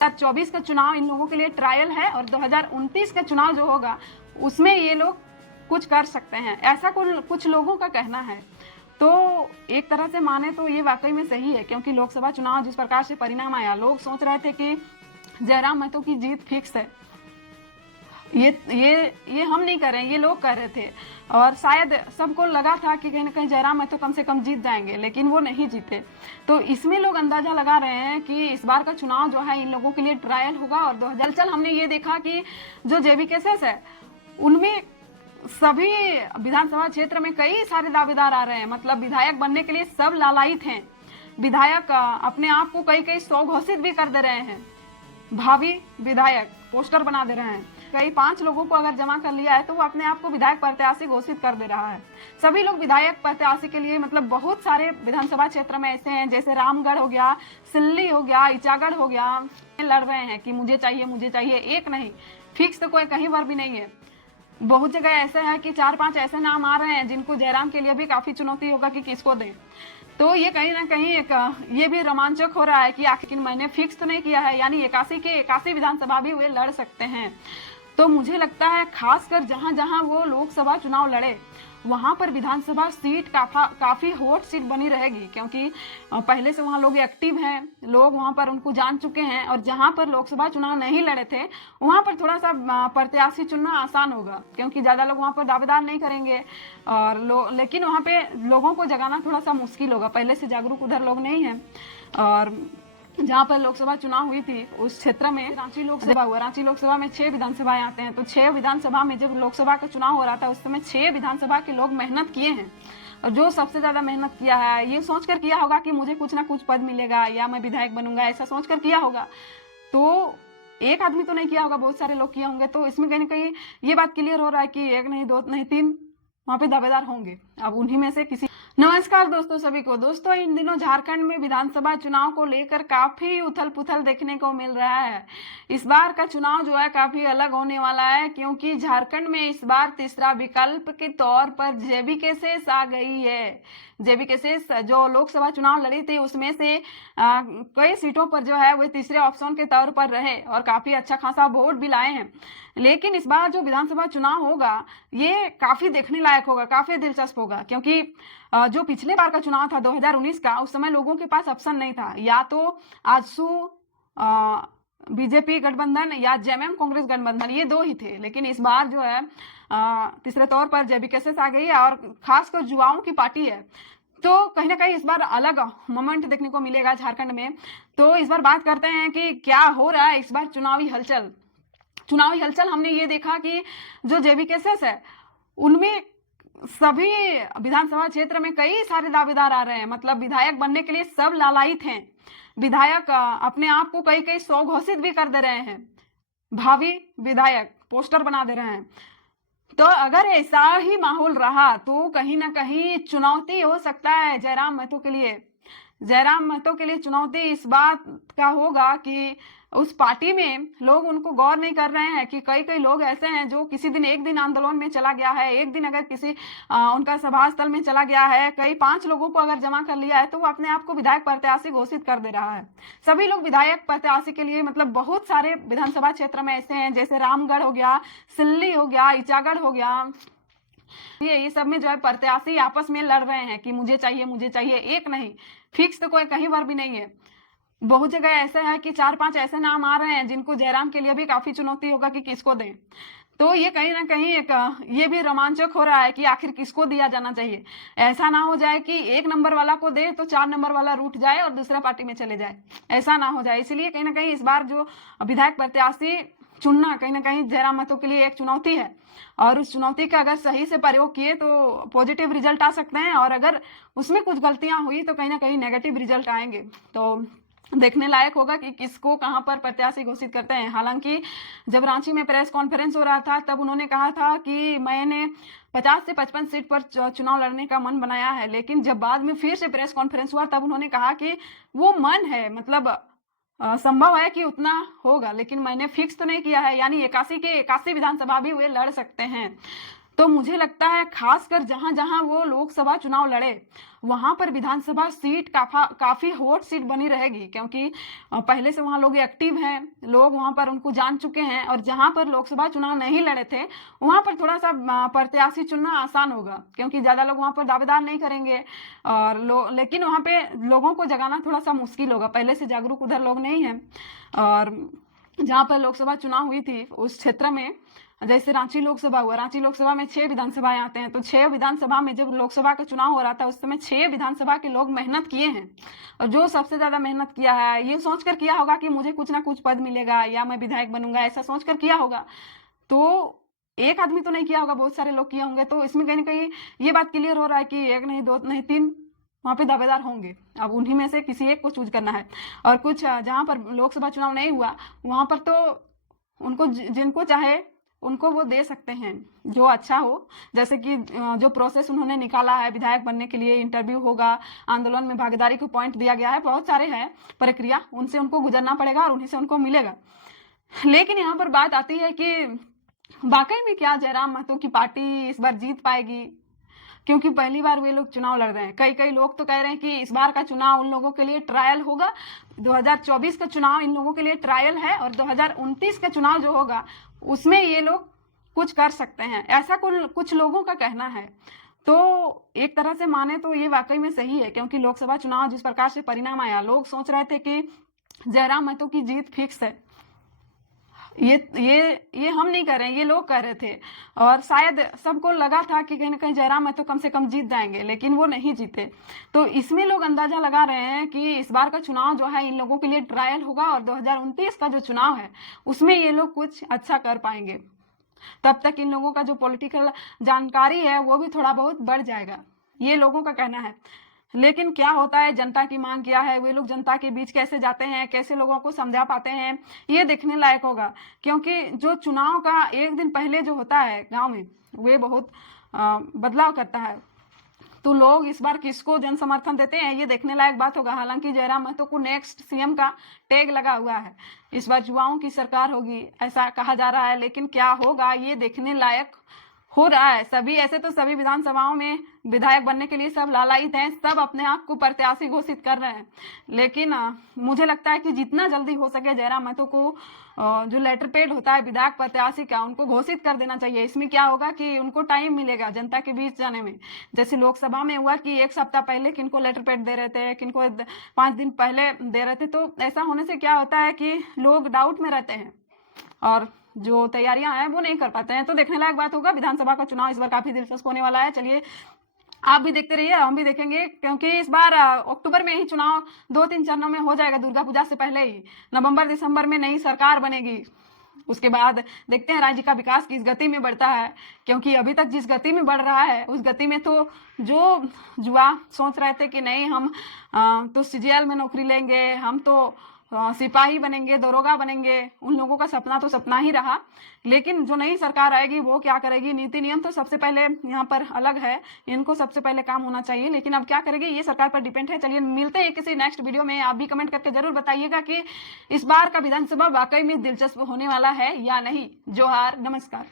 2024 का चुनाव इन लोगों के लिए ट्रायल है और 2029 का चुनाव जो होगा उसमें ये लोग कुछ कर सकते हैं, ऐसा कुछ लोगों का कहना है। तो एक तरह से माने तो ये वाकई में सही है, क्योंकि लोकसभा चुनाव जिस प्रकार से परिणाम आया, लोग सोच रहे थे कि जयराम महतो की जीत फिक्स है। ये हम नहीं कर रहे हैं, ये लोग कर रहे थे और शायद सबको लगा था कि कहीं ना कहीं जयराम महतो कम से कम जीत जाएंगे, लेकिन वो नहीं जीते। तो इसमें लोग अंदाजा लगा रहे हैं कि इस बार का चुनाव जो है इन लोगों के लिए ट्रायल होगा। और 2000 हमने ये देखा कि जो जेबी केसेस है उनमें सभी विधानसभा क्षेत्र में कई सारे दावेदार आ रहे हैं, मतलब विधायक बनने के लिए सब लालायित हैं। विधायक अपने आप को कई स्वघोषित भी कर दे रहे हैं, भावी विधायक पोस्टर बना दे रहे हैं। कई 5 लोगों को अगर जमा कर लिया है तो वो अपने आप को विधायक प्रत्याशी घोषित कर दे रहा है। सभी लोग विधायक प्रत्याशी के लिए, मतलब बहुत सारे विधानसभा क्षेत्र में ऐसे हैं, जैसे रामगढ़ हो गया, सिल्ली हो गया, इचागढ़ हो गया, लड़ रहे हैं कि मुझे चाहिए। एक नहीं, फिक्स तो कोई कहीं पर भी नहीं है। बहुत जगह ऐसे है कि 4-5 ऐसे नाम आ रहे हैं जिनको जयराम के लिए भी काफी चुनौती होगा कि किसको दें। तो ये कहीं ना कहीं ये भी रोमांचक हो रहा है कि आखिर मैंने फिक्स तो नहीं किया है, यानी 81 विधानसभा भी वे लड़ सकते हैं। तो मुझे लगता है खासकर जहां जहां वो लोकसभा चुनाव लड़े वहां पर विधानसभा सीट काफी हॉट सीट बनी रहेगी, क्योंकि पहले से वहां लोग एक्टिव हैं, लोग वहां पर उनको जान चुके हैं। और जहां पर लोकसभा चुनाव नहीं लड़े थे वहां पर थोड़ा सा प्रत्याशी चुनना आसान होगा, क्योंकि ज्यादा लोग वहां पर दावेदार नहीं करेंगे और लेकिन वहां पे लोगों को जगाना थोड़ा सा मुश्किल होगा, पहले से जागरूक उधर लोग नहीं है। और जहाँ पर लोकसभा चुनाव हुई थी उस क्षेत्र में रांची लोकसभा हुआ, रांची लोकसभा में 6 विधानसभाएं आते हैं। तो 6 विधानसभा में जब लोकसभा का चुनाव हो रहा था उस समय 6 विधानसभा के लोग मेहनत किए हैं, और जो सबसे ज्यादा मेहनत किया है ये सोचकर किया होगा कि मुझे कुछ ना कुछ पद मिलेगा या मैं विधायक बनूंगा, ऐसा सोचकर किया होगा। तो एक आदमी तो नहीं किया होगा, बहुत सारे लोग किए होंगे। तो इसमें कहीं ना कहीं ये बात क्लियर हो रहा है कि 1 नहीं 2 नहीं 3 वहां पे दावेदार होंगे, अब उन्हीं में से किसी। नमस्कार दोस्तों सभी को। दोस्तों इन दिनों झारखंड में विधानसभा चुनाव को लेकर काफी उथल पुथल देखने को मिल रहा है। इस बार का चुनाव जो है काफी अलग होने वाला है, क्योंकि झारखंड में इस बार तीसरा विकल्प के तौर पर जेबी केसेस आ गई है। जेबी केसेस जो लोकसभा चुनाव लड़ी थी उसमें से कई सीटों पर जो है वो तीसरे ऑप्शन के तौर पर रहे और काफी अच्छा खासा वोट भी लाए हैं। लेकिन इस बार जो विधानसभा चुनाव होगा ये काफी देखने लायक होगा, काफी दिलचस्प होगा, क्योंकि जो पिछले बार का चुनाव था 2019 का, उस समय लोगों के पास ऑप्शन नहीं था, या तो आजसू बीजेपी गठबंधन या जेएमएम कांग्रेस गठबंधन, ये 2 ही थे। लेकिन इस बार जो है तीसरे तौर पर जेबी केसेस आ गई है और खासकर युवाओं की पार्टी है। तो कहीं ना कहीं इस बार अलग मोमेंट देखने को मिलेगा झारखंड में। तो इस बार बात करते हैं कि क्या हो रहा है इस बार चुनावी हलचल हमने ये देखा कि जो जेबी केसेस है उनमें सभी विधानसभा क्षेत्र में कई सारे दावेदार आ रहे हैं, मतलब विधायक बनने के लिए सब लालायित हैं। विधायक अपने आप को कई स्वघोषित भी कर दे रहे हैं, भावी विधायक पोस्टर बना दे रहे हैं। तो अगर ऐसा ही माहौल रहा तो कहीं ना कहीं चुनौती हो सकता है जयराम महतो के लिए चुनौती इस बात का होगा कि उस पार्टी में लोग उनको गौर नहीं कर रहे हैं कि कई लोग ऐसे हैं जो एक दिन आंदोलन में चला गया है, एक दिन अगर किसी उनका सभा स्थल में चला गया है, कई 5 लोगों को अगर जमा कर लिया है तो वो अपने आप को विधायक प्रत्याशी घोषित कर दे रहा है। सभी लोग विधायक प्रत्याशी के लिए, मतलब बहुत सारे विधानसभा क्षेत्र में ऐसे हैं, जैसे रामगढ़ हो गया, सिल्ली हो गया, इचागढ़ हो गया, ये सब में जो है प्रत्याशी आपस में लड़ रहे हैं कि मुझे चाहिए। एक नहीं, फिक्स तो कोई कहीं पर भी नहीं है। बहुत जगह ऐसे है कि 4-5 ऐसे नाम आ रहे हैं जिनको जयराम के लिए भी काफी चुनौती होगा कि किसको दें। तो ये कहीं ना कहीं ये भी रोमांचक हो रहा है कि आखिर किसको दिया जाना चाहिए। ऐसा ना हो जाए कि 1 नंबर वाला को दे तो 4 नंबर वाला रूठ जाए और दूसरा पार्टी में चले जाए, ऐसा ना हो जाए। इसलिए कहीं ना कहीं इस बार जो विधायक प्रत्याशी चुनना कहीं ना कहीं जयराम महतो के लिए एक चुनौती है, और उस चुनौती का अगर सही से प्रयोग किए तो पॉजिटिव रिजल्ट आ सकते हैं, और अगर उसमें कुछ गलतियां हुई तो कहीं ना कहीं नेगेटिव रिजल्ट आएंगे। तो देखने लायक होगा कि किसको कहां पर प्रत्याशी घोषित करते हैं। हालांकि जब रांची में प्रेस कॉन्फ्रेंस हो रहा था तब उन्होंने कहा था कि मैंने 50 से 55 सीट पर चुनाव लड़ने का मन बनाया है, लेकिन जब बाद में फिर से प्रेस कॉन्फ्रेंस हुआ तब उन्होंने कहा कि वो मन है, मतलब संभव है कि उतना होगा, लेकिन मैंने फिक्स तो नहीं किया है, यानी 81 के 81 विधानसभा भी वे लड़ सकते हैं। तो मुझे लगता है खासकर जहां जहां वो लोकसभा चुनाव लड़े वहां पर विधानसभा सीट काफी हॉट सीट बनी रहेगी, क्योंकि पहले से वहां लोग एक्टिव हैं, लोग वहां पर उनको जान चुके हैं। और जहां पर लोकसभा चुनाव नहीं लड़े थे वहां पर थोड़ा सा प्रत्याशी चुनना आसान होगा, क्योंकि ज्यादा लोग वहां पर दावेदार नहीं करेंगे। और लेकिन वहां पे लोगों को जगाना थोड़ा सा मुश्किल होगा, पहले से जागरूक उधर लोग नहीं है। और जहां पर लोकसभा चुनाव हुई थी उस क्षेत्र में, जैसे रांची लोकसभा हुआ, रांची लोकसभा में 6 विधानसभाएं आते हैं, तो 6 विधानसभा में जब लोकसभा का चुनाव हो रहा था उस समय 6 विधानसभा के लोग मेहनत किए हैं। और जो सबसे ज्यादा मेहनत किया है ये सोचकर किया होगा कि मुझे कुछ ना कुछ पद मिलेगा या मैं विधायक बनूंगा, ऐसा सोचकर किया होगा। तो एक आदमी तो नहीं किया होगा, बहुत सारे लोग किए होंगे। तो इसमें कहीं ना कहीं ये बात क्लियर हो रहा है कि एक नहीं, दो नहीं, 3 वहां पे दावेदार होंगे। अब उन्हीं में से किसी एक को चूज करना है। और कुछ जहां पर लोकसभा चुनाव नहीं हुआ वहां पर तो उनको जिनको चाहे उनको वो दे सकते हैं जो अच्छा हो। जैसे कि जो प्रोसेस उन्होंने निकाला है विधायक बनने के लिए, इंटरव्यू होगा, आंदोलन में भागीदारी को पॉइंट दिया गया है, बहुत सारे हैं प्रक्रिया, उनसे उनको गुजरना पड़ेगा और उन्हीं से उनको मिलेगा। लेकिन यहाँ पर बात आती है कि वाकई में क्या जयराम महतो की पार्टी इस बार जीत पाएगी, क्योंकि पहली बार वे लोग चुनाव लड़ रहे हैं। कई लोग तो कह रहे हैं कि इस बार का चुनाव उन लोगों के लिए ट्रायल होगा, 2024 का चुनाव इन लोगों के लिए ट्रायल है, और 2029 का चुनाव जो होगा उसमें ये लोग कुछ कर सकते हैं, ऐसा कुछ लोगों का कहना है। तो एक तरह से माने तो ये वाकई में सही है, क्योंकि लोकसभा चुनाव जिस प्रकार से परिणाम आया, लोग सोच रहे थे कि जयराम महतो की जीत फिक्स है। ये हम नहीं कर रहे हैं, ये लोग कर रहे थे। और शायद सबको लगा था कि कहीं ना कहीं जयराम महतो कम से कम जीत जाएंगे, लेकिन वो नहीं जीते। तो इसमें लोग अंदाजा लगा रहे हैं कि इस बार का चुनाव जो है इन लोगों के लिए ट्रायल होगा, और 2029 का जो चुनाव है उसमें ये लोग कुछ अच्छा कर पाएंगे। तब तक इन लोगों का जो पॉलिटिकल जानकारी है वो भी थोड़ा बहुत बढ़ जाएगा, ये लोगों का कहना है। लेकिन क्या होता है, जनता की मांग क्या है, वे लोग जनता के बीच कैसे जाते हैं, कैसे लोगों को समझा पाते हैं, ये देखने लायक होगा। क्योंकि जो चुनाव का एक दिन पहले जो होता है गांव में, वे बहुत बदलाव करता है। तो लोग इस बार किसको जन समर्थन देते हैं ये देखने लायक बात होगा। हालांकि जयराम महतो को नेक्स्ट सीएम का टैग लगा हुआ है, इस बार युवाओं की सरकार होगी ऐसा कहा जा रहा है, लेकिन क्या होगा ये देखने लायक हो रहा है। सभी ऐसे तो सभी विधानसभाओं में विधायक बनने के लिए सब लालायित हैं, सब अपने आप को प्रत्याशी घोषित कर रहे हैं। लेकिन मुझे लगता है कि जितना जल्दी हो सके जयराम महतो को जो लेटर पेड होता है विधायक प्रत्याशी का, उनको घोषित कर देना चाहिए। इसमें क्या होगा कि उनको टाइम मिलेगा जनता के बीच जाने में। जैसे लोकसभा में हुआ कि 1 सप्ताह पहले किनको लेटर पेड दे रहे थे, किनको 5 दिन पहले दे रहे थे। तो ऐसा होने से क्या होता है कि लोग डाउट में रहते हैं और जो तैयारियां हैं वो नहीं कर पाते हैं। तो देखने लायक बात होगा। विधानसभा का चुनाव इस बार काफी दिलचस्प होने वाला है। चलिए आप भी देखते रहिए, हम भी देखेंगे, क्योंकि इस बार अक्टूबर में ही चुनाव 2-3 चरणों में हो जाएगा, दुर्गा पूजा से पहले ही। नवंबर दिसंबर में नई सरकार बनेगी, उसके बाद देखते हैं राज्य का विकास किस गति में बढ़ता है। क्योंकि अभी तक जिस गति में बढ़ रहा है उस गति में तो जो युवा सोच रहे थे कि नहीं हम तो सीजीएल में नौकरी लेंगे, हम तो सिपाही बनेंगे, दरोगा बनेंगे, उन लोगों का सपना तो सपना ही रहा। लेकिन जो नई सरकार आएगी वो क्या करेगी, नीति नियम तो सबसे पहले यहाँ पर अलग है, इनको सबसे पहले काम होना चाहिए। लेकिन अब क्या करेगी ये सरकार पर डिपेंड है। चलिए मिलते हैं किसी नेक्स्ट वीडियो में। आप भी कमेंट करके जरूर बताइएगा कि इस बार का विधानसभा वाकई में दिलचस्प होने वाला है या नहीं। जोहार, नमस्कार।